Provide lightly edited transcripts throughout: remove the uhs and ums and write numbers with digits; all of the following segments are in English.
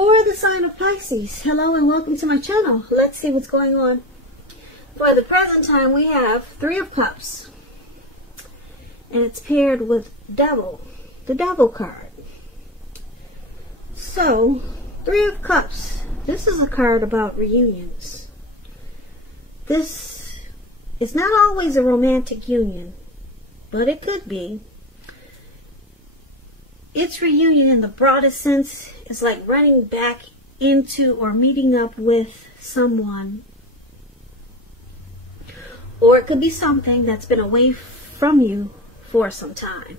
For the sign of Pisces, hello and welcome to my channel. Let's see what's going on. For the present time, we have Three of Cups. And it's paired with Devil, the Devil card. So, Three of Cups. This is a card about reunions. This is not always a romantic union, but it could be. Its reunion in the broadest sense is like running back into or meeting up with someone. Or it could be something that's been away from you for some time.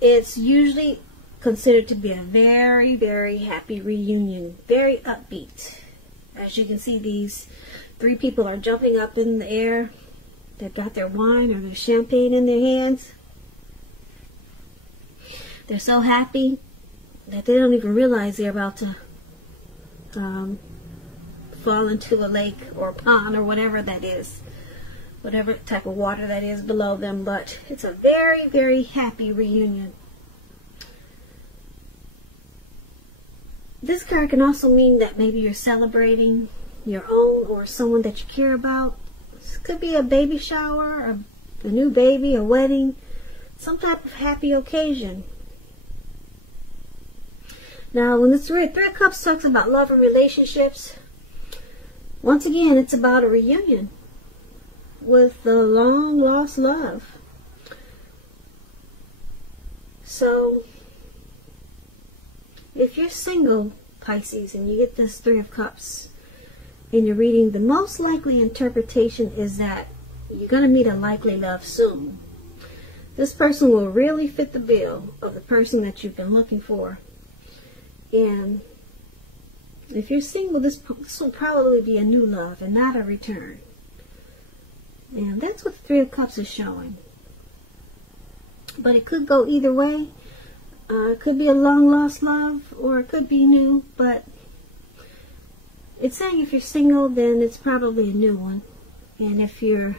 It's usually considered to be a very, very happy reunion. Very upbeat. As you can see, these three people are jumping up in the air. They've got their wine or their champagne in their hands. They're so happy that they don't even realize they're about to fall into a lake or a pond or whatever that is. Whatever type of water that is below them. But it's a very, very happy reunion. This card can also mean that maybe you're celebrating your own or someone that you care about. This could be a baby shower, a new baby, a wedding, some type of happy occasion. Now, when the Three of Cups talks about love and relationships, once again, it's about a reunion with the long-lost love. So, if you're single, Pisces, and you get this Three of Cups in your reading, the most likely interpretation is that you're going to meet a likely love soon. This person will really fit the bill of the person that you've been looking for. And if you're single, this will probably be a new love and not a return. And that's what the Three of Cups is showing. But it could go either way. It could be a long-lost love, or it could be new. But it's saying if you're single, then it's probably a new one. And if you're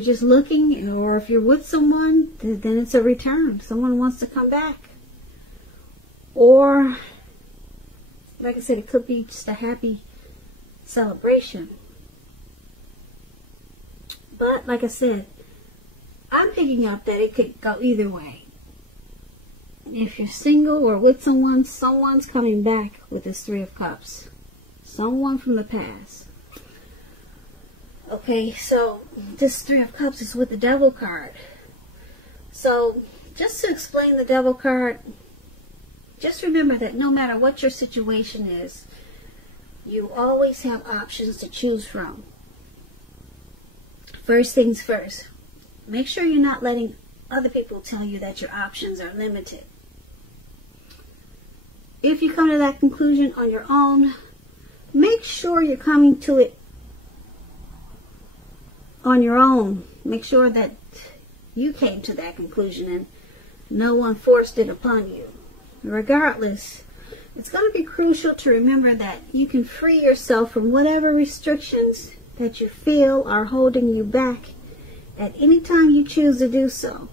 just looking, or if you're with someone, then it's a return. Someone wants to come back. Or, like I said, it could be just a happy celebration. But, like I said, I'm picking up that it could go either way. If you're single or with someone, someone's coming back with this Three of Cups. Someone from the past. Okay, so this Three of Cups is with the Devil card. So, just to explain the Devil card, just remember that no matter what your situation is, you always have options to choose from. First things first, make sure you're not letting other people tell you that your options are limited. If you come to that conclusion on your own, make sure you're coming to it on your own. Make sure that you came to that conclusion and no one forced it upon you. Regardless, it's going to be crucial to remember that you can free yourself from whatever restrictions that you feel are holding you back at any time you choose to do so.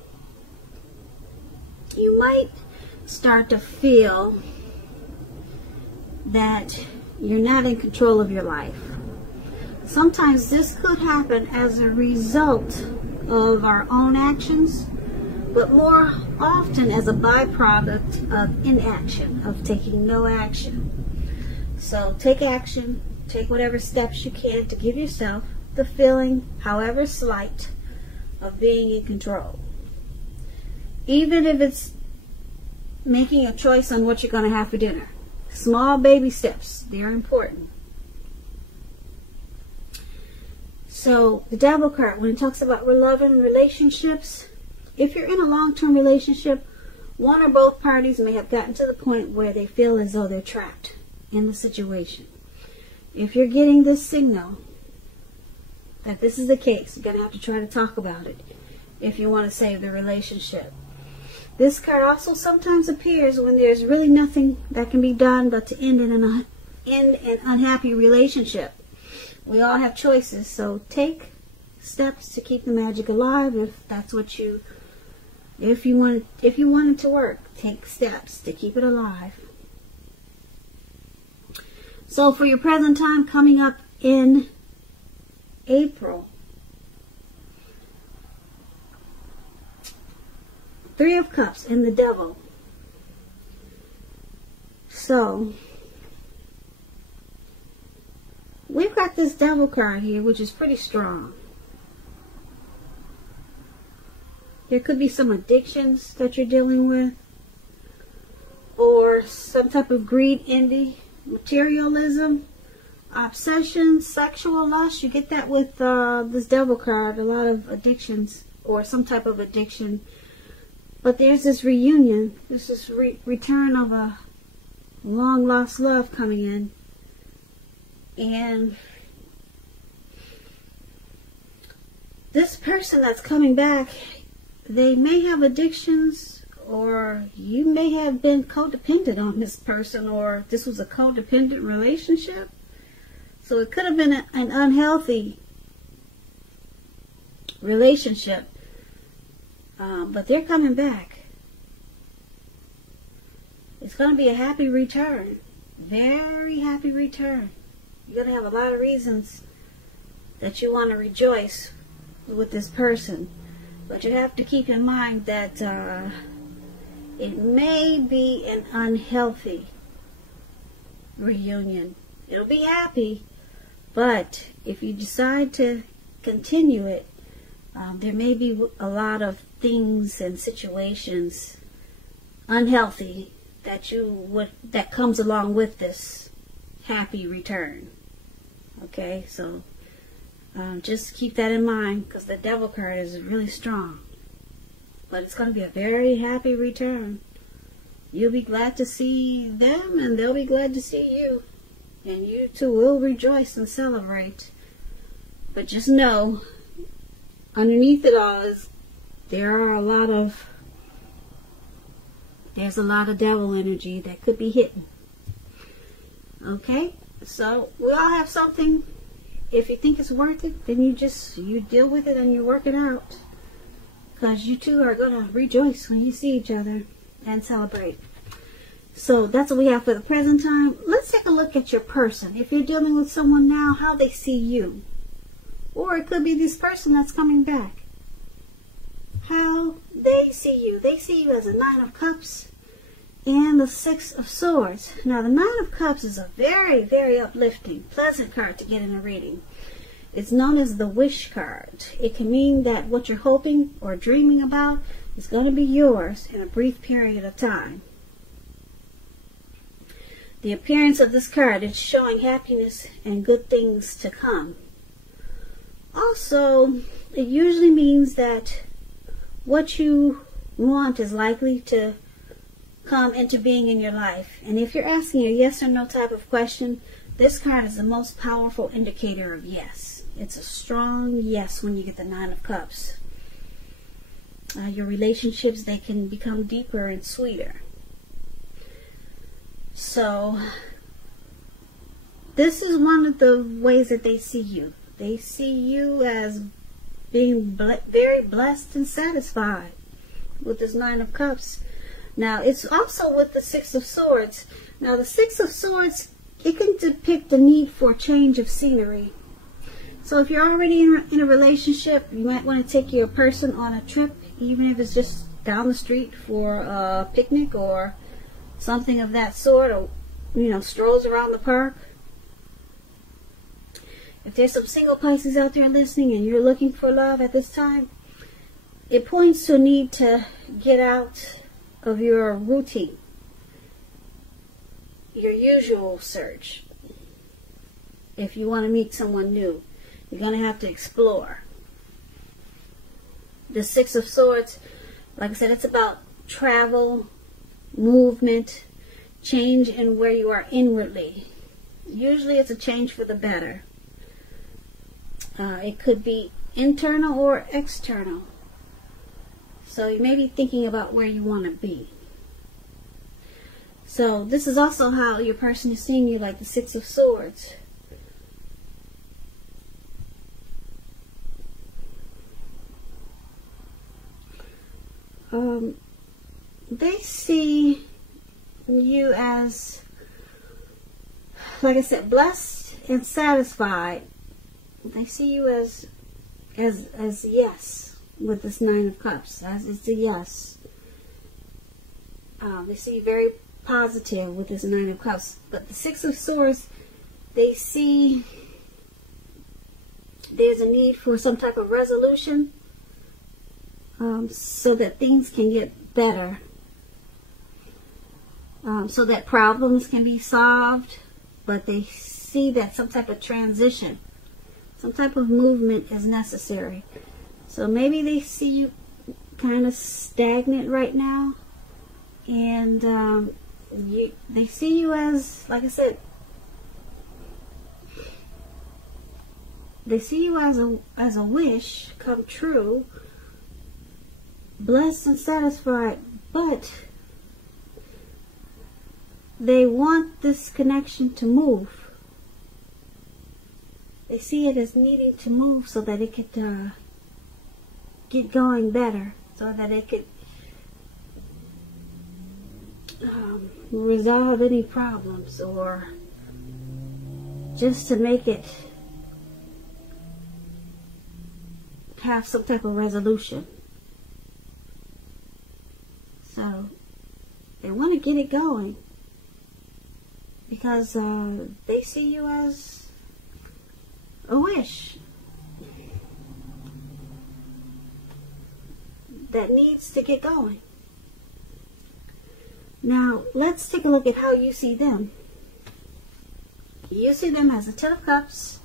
You might start to feel that you're not in control of your life. Sometimes this could happen as a result of our own actions, but more often as a byproduct of inaction, of taking no action. So take action, take whatever steps you can to give yourself the feeling, however slight, of being in control. Even if it's making a choice on what you're going to have for dinner. Small baby steps, they're important. So, the Devil card, when it talks about love and relationships, if you're in a long-term relationship, one or both parties may have gotten to the point where they feel as though they're trapped in the situation. If you're getting this signal that this is the case, you're going to have to try to talk about it if you want to save the relationship. This card also sometimes appears when there's really nothing that can be done but to end an unhappy relationship. We all have choices, so take steps to keep the magic alive if that's what you If you want it to work, take steps to keep it alive. So for your present time coming up in April, 3 of Cups and the Devil. So we've got this Devil card here, which is pretty strong. There could be some addictions that you're dealing with, or some type of greed, envy, materialism, obsession, sexual lust. You get that with this Devil card, a lot of addictions or some type of addiction. But there's this reunion, there's this return of a long lost love coming in. And this person that's coming back, they may have addictions, or you may have been codependent on this person, or this was a codependent relationship. So it could have been an unhealthy relationship, but they're coming back. It's going to be a happy return, very happy return. You're going to have a lot of reasons that you want to rejoice with this person. But you have to keep in mind that it may be an unhealthy reunion. It'll be happy, but if you decide to continue it, there may be a lot of things and situations unhealthy that comes along with this happy return. Okay, so just keep that in mind, because the Devil card is really strong. But it's going to be a very happy return. You'll be glad to see them, and they'll be glad to see you. And you two will rejoice and celebrate. But just know, underneath it all there's a lot of devil energy that could be hidden. Okay? So we all have something. If you think it's worth it, then you deal with it and you work it out. Because you two are going to rejoice when you see each other and celebrate. So that's what we have for the present time. Let's take a look at your person. If you're dealing with someone now, how they see you. Or it could be this person that's coming back. How they see you. They see you as a 9 of Cups and the 6 of Swords. Now the 9 of Cups is a very, very uplifting, pleasant card to get in a reading. It's known as the wish card. It can mean that what you're hoping or dreaming about is going to be yours in a brief period of time. The appearance of this card is showing happiness and good things to come. Also, it usually means that what you want is likely to come into being in your life. And if you're asking a yes or no type of question, this card is the most powerful indicator of yes. It's a strong yes when you get the 9 of Cups. Your relationships, they can become deeper and sweeter. So, this is one of the ways that they see you. They see you as being very blessed and satisfied with this 9 of Cups. Now, it's also with the 6 of Swords. Now, the 6 of Swords, it can depict the need for a change of scenery. So if you're already in a relationship, you might want to take your person on a trip, even if it's just down the street for a picnic or something of that sort, or, strolls around the park. If there's some single Pisces out there listening and you're looking for love at this time, it points to a need to get out of your routine, your usual search. If you want to meet someone new, you're going to have to explore. The 6 of Swords, like I said, it's about travel, movement, change in where you are inwardly. Usually it's a change for the better. It could be internal or external. So you may be thinking about where you want to be. So this is also how your person is seeing you, like the 6 of Swords. they see you as, like I said, blessed and satisfied. They see you as yes with this Nine of Cups, as it's a yes. They see you very positive with this Nine of Cups. But the Six of Swords, they see there's a need for some type of resolution, so that things can get better, so that problems can be solved. But they see that some type of transition, some type of movement is necessary. So maybe they see you kind of stagnant right now, and they see you as, like I said, they see you as a wish come true, blessed and satisfied, but they want this connection to move. They see it as needing to move so that it could get going better, so that it could resolve any problems, or just to make it have some type of resolution. So they want to get it going because they see you as a wish that needs to get going. Now let's take a look at how you see them. You see them as the Ten of Cups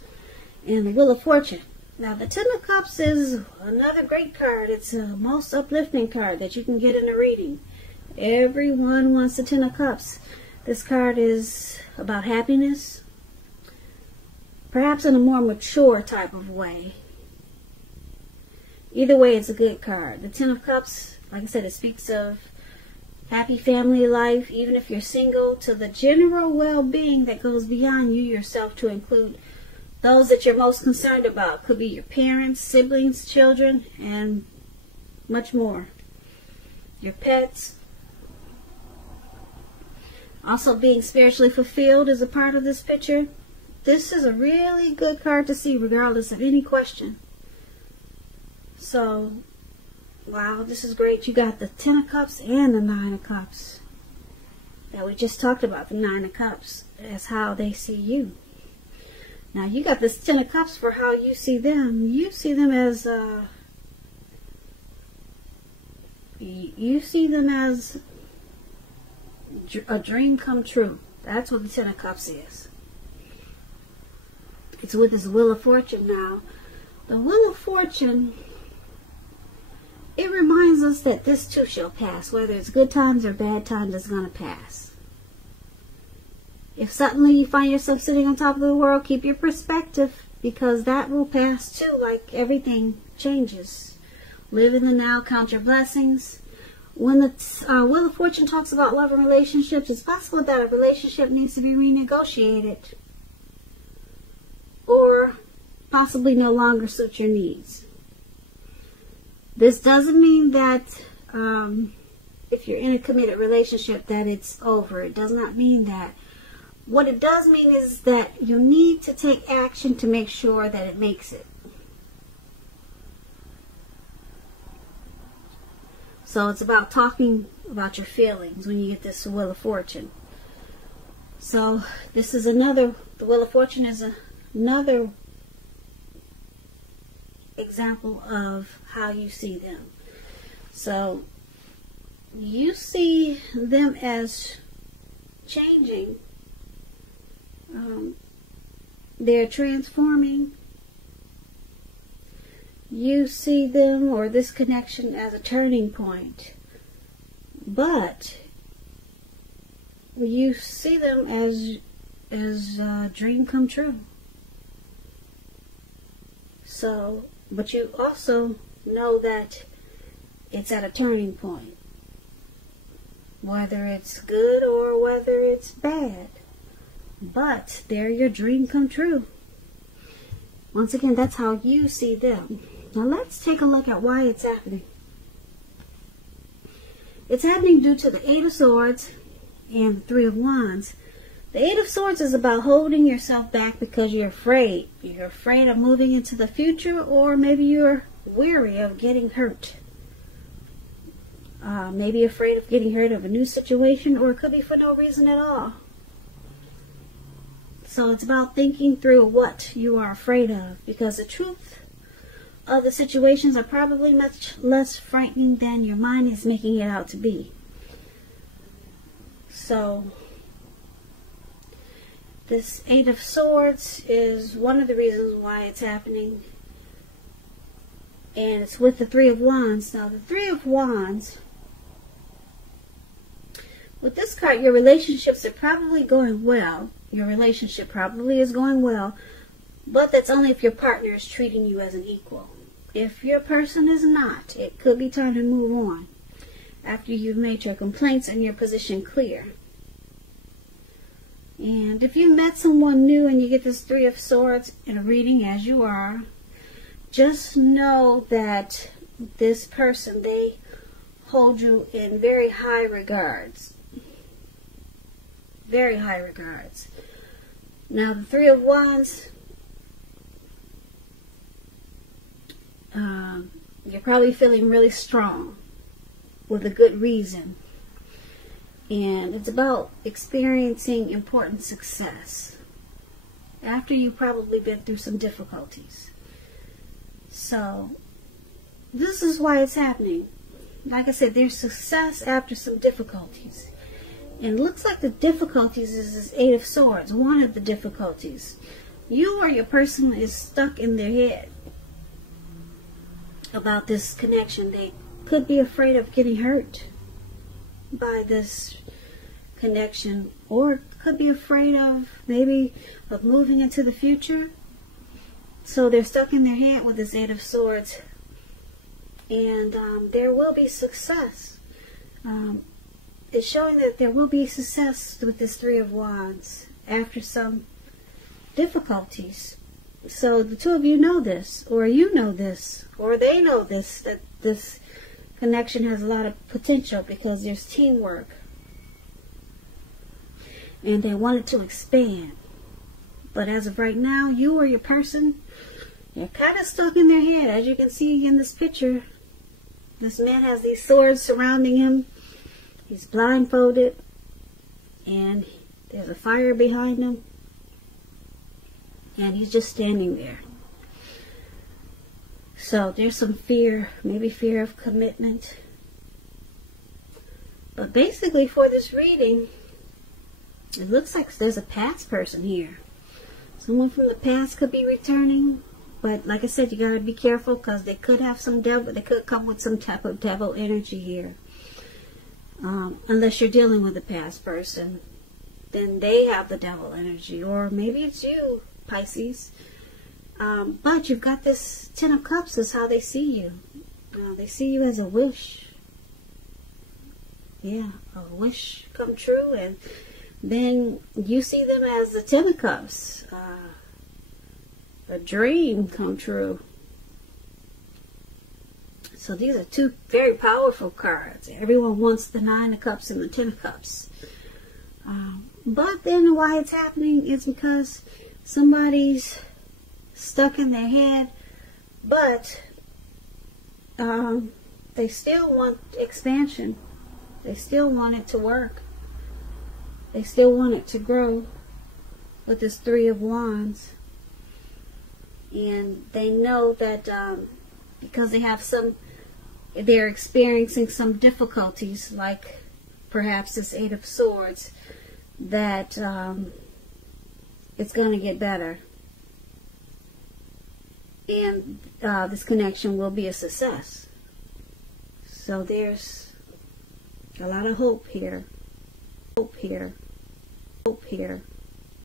and the Wheel of Fortune. Now the Ten of Cups is another great card. It's the most uplifting card that you can get in a reading. Everyone wants the Ten of Cups. This card is about happiness, perhaps in a more mature type of way. Either way, it's a good card. The Ten of Cups, like I said, it speaks of happy family life, even if you're single, to the general well-being that goes beyond you yourself, to include those that you're most concerned about. Could be your parents, siblings, children, and much more. Your pets. Also, being spiritually fulfilled is a part of this picture. This is a really good card to see regardless of any question. So, wow, this is great. You got the Ten of Cups and the Nine of Cups. Now, we just talked about the Nine of Cups as how they see you. Now, you got this Ten of Cups for how you see them. You see them as a dream come true. That's what the Ten of Cups is. It's with this Wheel of Fortune now. The Wheel of Fortune, it reminds us that this too shall pass. Whether it's good times or bad times, it's going to pass. If suddenly you find yourself sitting on top of the world, keep your perspective, because that will pass too, like everything changes. Live in the now, count your blessings. When the Wheel of Fortune talks about love and relationships, it's possible that a relationship needs to be renegotiated, or possibly no longer suit your needs. This doesn't mean that if you're in a committed relationship that it's over. It does not mean that. What it does mean is that you need to take action to make sure that it makes it. So it's about talking about your feelings when you get this Wheel of Fortune. So this is another, the Wheel of Fortune is another example of how you see them. So you see them as changing. They're transforming. You see them, or this connection, as a turning point. But you see them as a dream come true. So, but you also know that it's at a turning point. Whether it's good or whether it's bad. But they're your dream come true. Once again, that's how you see them. Now let's take a look at why it's happening. It's happening due to the Eight of Swords and the Three of Wands. The Eight of Swords is about holding yourself back because you're afraid. You're afraid of moving into the future, or maybe you're weary of getting hurt. Maybe afraid of getting hurt of a new situation, or it could be for no reason at all. So it's about thinking through what you are afraid of, because the truth of the situations are probably much less frightening than your mind is making it out to be. So this Eight of Swords is one of the reasons why it's happening. And it's with the Three of Wands. Now the Three of Wands, with this card, your relationships are probably going well. Your relationship probably is going well, but that's only if your partner is treating you as an equal. If your person is not, it could be time to move on after you've made your complaints and your position clear. And if you met someone new and you get this Three of Swords in a reading, as you are, just know that this person, they hold you in very high regards. Very high regards. Now the Three of Wands, you're probably feeling really strong with a good reason. And it's about experiencing important success after you've probably been through some difficulties. So this is why it's happening. Like I said, there's success after some difficulties. And it looks like the difficulties is this Eight of Swords, one of the difficulties. You or your person is stuck in their head about this connection. They could be afraid of getting hurt by this connection, or could be afraid of maybe of moving into the future. So they're stuck in their head with this Eight of Swords. And there will be success. It's showing that there will be success with this Three of Wands after some difficulties. So the two of you know this, or you know this, or they know this, that this connection has a lot of potential because there's teamwork. And they want it to expand. But as of right now, you or your person, you're kind of stuck in their head. As you can see in this picture, this man has these swords surrounding him. He's blindfolded, and there's a fire behind him, and he's just standing there. So there's some fear, maybe fear of commitment. But basically for this reading, it looks like there's a past person here. Someone from the past could be returning, but like I said, you gotta be careful because they could have some devil, they could come with some type of devil energy here. Unless you're dealing with a past person, then they have the devil energy, or maybe it's you, Pisces. But you've got this Ten of Cups is how they see you. They see you as a wish. Yeah, a wish come true, and then you see them as the Ten of Cups, a dream come true. So these are two very powerful cards. Everyone wants the Nine of Cups and the Ten of Cups. But then why it's happening is because somebody's stuck in their head, but they still want expansion. They still want it to work. They still want it to grow with this Three of Wands. And they know that because they have they're experiencing some difficulties, like perhaps this Eight of Swords, that it's going to get better. And this connection will be a success. So there's a lot of hope here. Hope here. Hope here.